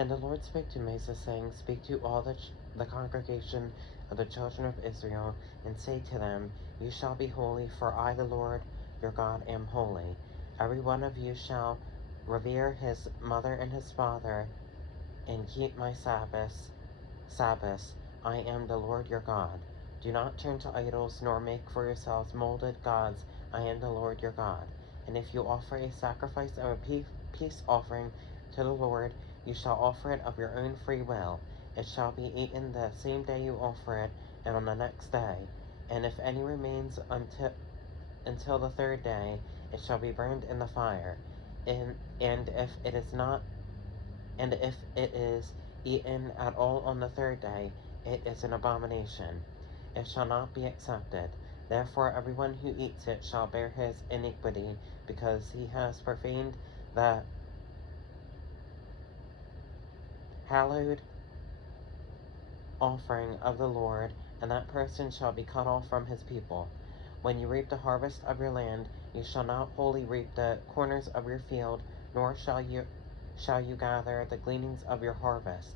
And the Lord spake to Moses, saying, Speak to all the congregation of the children of Israel, and say to them, You shall be holy, for I, the Lord your God, am holy. Every one of you shall revere his mother and his father, and keep my Sabbaths. I am the Lord your God. Do not turn to idols, nor make for yourselves molded gods. I am the Lord your God. And if you offer a sacrifice of a peace offering to the Lord, you shall offer it of your own free will. It shall be eaten the same day you offer it, and on the next day. And if any remains until the third day, it shall be burned in the fire. And if it is eaten at all on the third day, it is an abomination. It shall not be accepted. Therefore everyone who eats it shall bear his iniquity, because he has profaned the hallowed offering of the Lord, and that person shall be cut off from his people. When you reap the harvest of your land, you shall not wholly reap the corners of your field, nor shall you gather the gleanings of your harvest.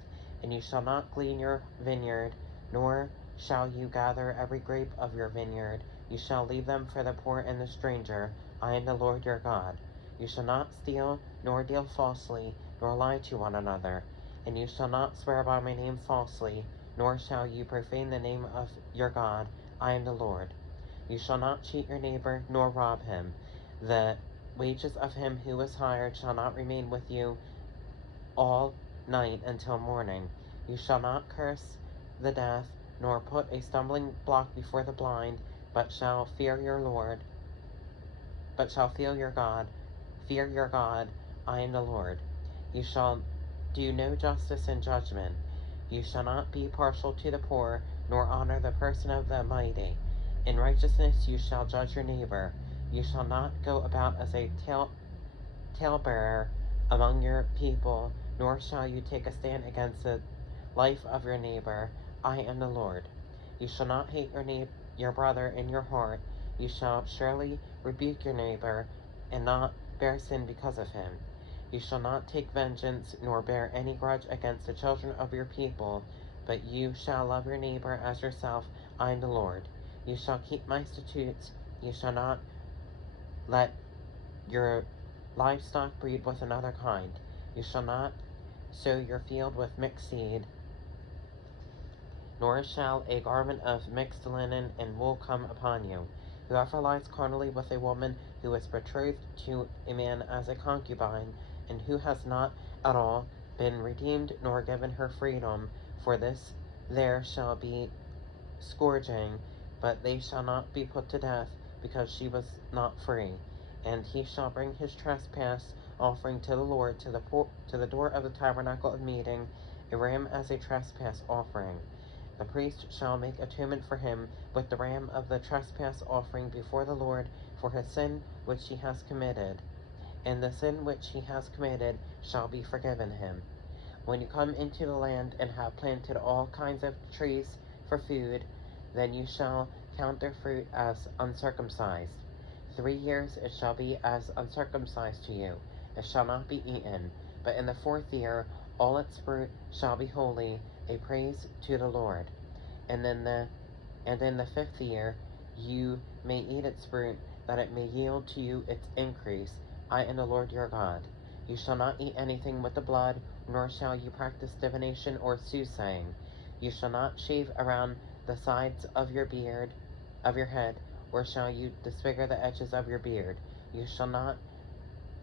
And you shall not glean your vineyard, nor shall you gather every grape of your vineyard. You shall leave them for the poor and the stranger. I am the Lord your God. You shall not steal, nor deal falsely, nor lie to one another. And you shall not swear by my name falsely, nor shall you profane the name of your God. I am the Lord. You shall not cheat your neighbor, nor rob him. The wages of him who is hired shall not remain with you all night until morning. You shall not curse the deaf, nor put a stumbling block before the blind, but shall fear your God. Fear your God. I am the Lord. You shall do no justice in judgment. You shall not be partial to the poor, nor honor the person of the mighty. In righteousness you shall judge your neighbor. You shall not go about as a talebearer among your people, nor shall you take a stand against the life of your neighbor. I am the Lord. You shall not hate your brother in your heart. You shall surely rebuke your neighbor, and not bear sin because of him. You shall not take vengeance, nor bear any grudge against the children of your people, but you shall love your neighbor as yourself. I am the Lord. You shall keep my statutes. You shall not let your livestock breed with another kind. You shall not sow your field with mixed seed, nor shall a garment of mixed linen and wool come upon you. Whoever lies carnally with a woman who is betrothed to a man as a concubine, and who has not at all been redeemed nor given her freedom, for this there shall be scourging, but they shall not be put to death, because she was not free. And he shall bring his trespass offering to the Lord to the door of the tabernacle of meeting, a ram as a trespass offering. The priest shall make atonement for him with the ram of the trespass offering before the Lord for his sin which he has committed, and the sin which he has committed shall be forgiven him. When you come into the land and have planted all kinds of trees for food, then you shall count their fruit as uncircumcised. 3 years it shall be as uncircumcised to you. It shall not be eaten. But in the 4th year all its fruit shall be holy, a praise to the Lord. And in the 5th year you may eat its fruit, that it may yield to you its increase. I am the Lord your God. You shall not eat anything with the blood, nor shall you practice divination or soothsaying. You shall not shave around the sides of your head, or shall you disfigure the edges of your beard. You shall not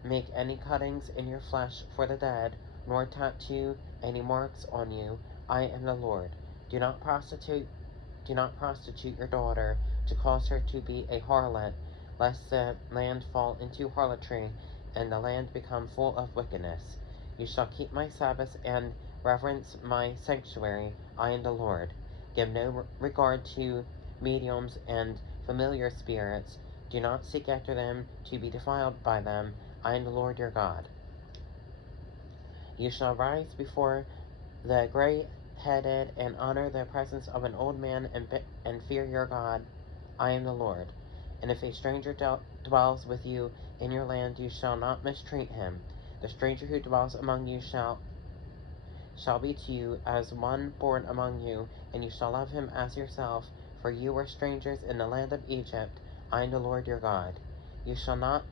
make any cuttings in your flesh for the dead, nor tattoo any marks on you. I am the Lord. Do not prostitute your daughter, to cause her to be a harlot, lest the land fall into harlotry, and the land become full of wickedness. You shall keep my Sabbaths and reverence my sanctuary. I am the Lord. Give no regard to mediums and familiar spirits. Do not seek after them to be defiled by them. I am the Lord your God. You shall rise before the gray-headed and honor the presence of an old man and fear your God. I am the Lord. And if a stranger dwells with you in your land, you shall not mistreat him. The stranger who dwells among you shall shall be to you as one born among you, and you shall love him as yourself, for you were strangers in the land of Egypt. I am the Lord your God. You shall not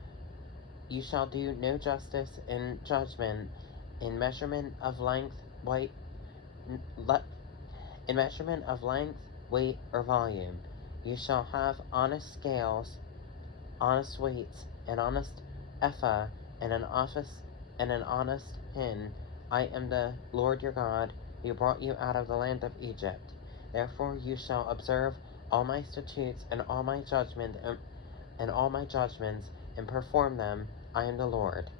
you shall do no justice in judgment, in measurement of length, weight, in measurement of length, weight, or volume. You shall have honest scales, honest weights, an honest ephah, and an honest hin. I am the Lord your God, who brought you out of the land of Egypt. Therefore you shall observe all my statutes and all my judgments, and perform them. I am the Lord.